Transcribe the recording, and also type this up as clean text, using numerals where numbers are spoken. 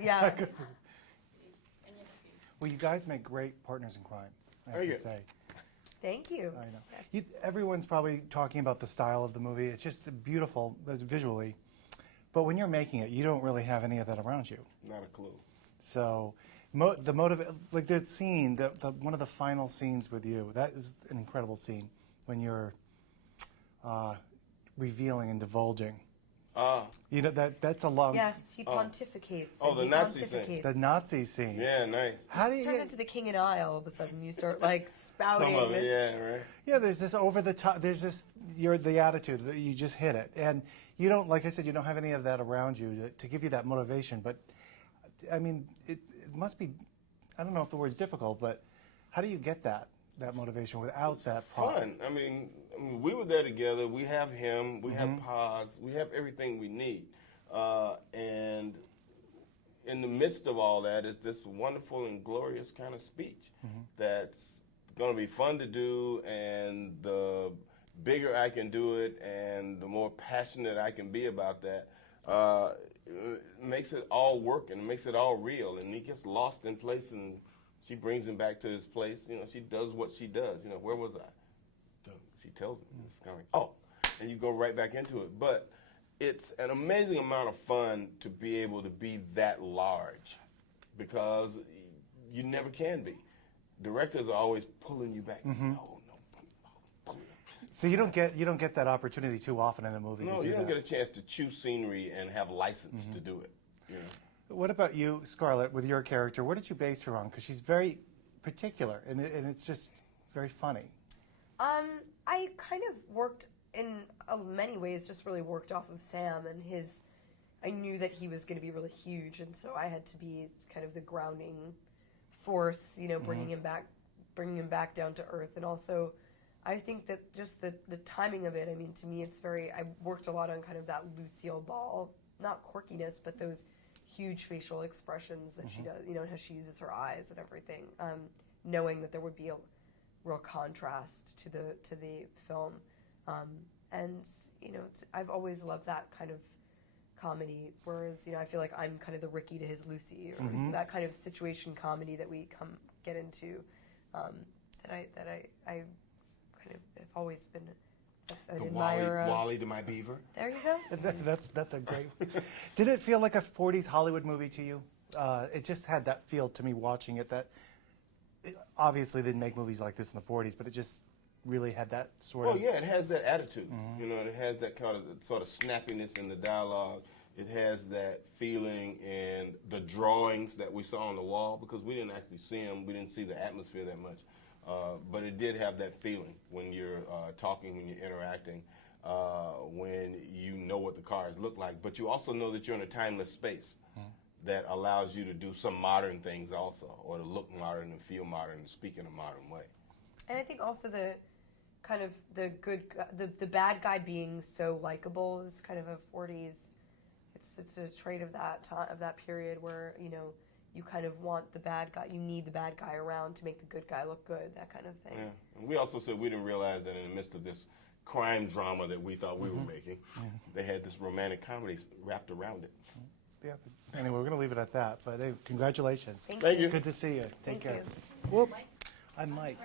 Yeah. Well, you guys make great partners in crime, I have to say. Thank you. I know. Yes. Everyone's probably talking about the style of the movie. It's just beautiful visually. But when you're making it, you don't really have any of that around you. Not a clue. So the like the scene, one of the final scenes with you, that is an incredible scene when you're revealing and divulging. You know, that's a long... Yes, he pontificates. Oh, the he Nazi scene. The Nazi scene. Yeah, nice. How do It you... turns into the king and I all of a sudden. You start like spouting. Some of it, this. yeah, right. Yeah, there's this over the top, there's this, the attitude that you just hit it. And you don't, like I said, you don't have any of that around you to give you that motivation. But, I mean, it must be, I don't know if the word's difficult, but how do you get that motivation without that problem? Fun. I mean, we were there together. We have him. We have Paz. We have everything we need. And in the midst of all that is this wonderful and glorious kind of speech that's going to be fun to do, and the bigger I can do it and the more passionate I can be about that, it makes it all work and it makes it all real. And he gets lost in place, and she brings him back to his place. You know, she does what she does. You know, where was I? She tells me. It's kind of like, oh, and you go right back into it. But it's an amazing amount of fun to be able to be that large, because you never can be. Directors are always pulling you back. No. So you don't get that opportunity too often in a movie. No, to do you don't that. get a chance to choose scenery and have license to do it. You know? What about you, Scarlett, with your character? What did you base her on? Because she's very particular, and it's just very funny. I kind of worked in many ways, just really worked off of Sam and his. I knew that he was going to be really huge, and so I had to be kind of the grounding force, you know, bringing him back down to earth. And also, I think that just the timing of it. I mean, to me, it's very. I worked a lot on kind of that Lucille Ball, not quirkiness, but those huge facial expressions that she does, you know, and how she uses her eyes and everything, knowing that there would be a real contrast to the film, and you know, I've always loved that kind of comedy, whereas, you know, I feel like I'm kind of the Ricky to his Lucy, or it's that kind of situation comedy that we get into, that I kind of have always been an admirer of. Wally to my Beaver. There you go. That's a great. Did it feel like a '40s Hollywood movie to you? It just had that feel to me watching it. That obviously didn't make movies like this in the '40s, but it just really had that sort of. Oh yeah, it has that attitude. You know, it has that kind of sort of snappiness in the dialogue. It has that feeling in the drawings that we saw on the wall, because we didn't actually see them. We didn't see the atmosphere that much. But it did have that feeling when you're talking, when you're interacting, when you know what the cars look like, but you also know that you're in a timeless space that allows you to do some modern things also, or to look modern and feel modern and speak in a modern way. And I think also the kind of the bad guy being so likable is kind of a '40s. It's a trait of that period where, you know, you kind of want the bad guy, you need the bad guy around to make the good guy look good, that kind of thing. Yeah. And we also said we didn't realize that in the midst of this crime drama that we thought we were making, they had this romantic comedy wrapped around it. Yeah. Anyway, we're going to leave it at that. But hey, congratulations. Thank you. you. Good to see you. Take Thank care. you. Whoop. I'm Mike.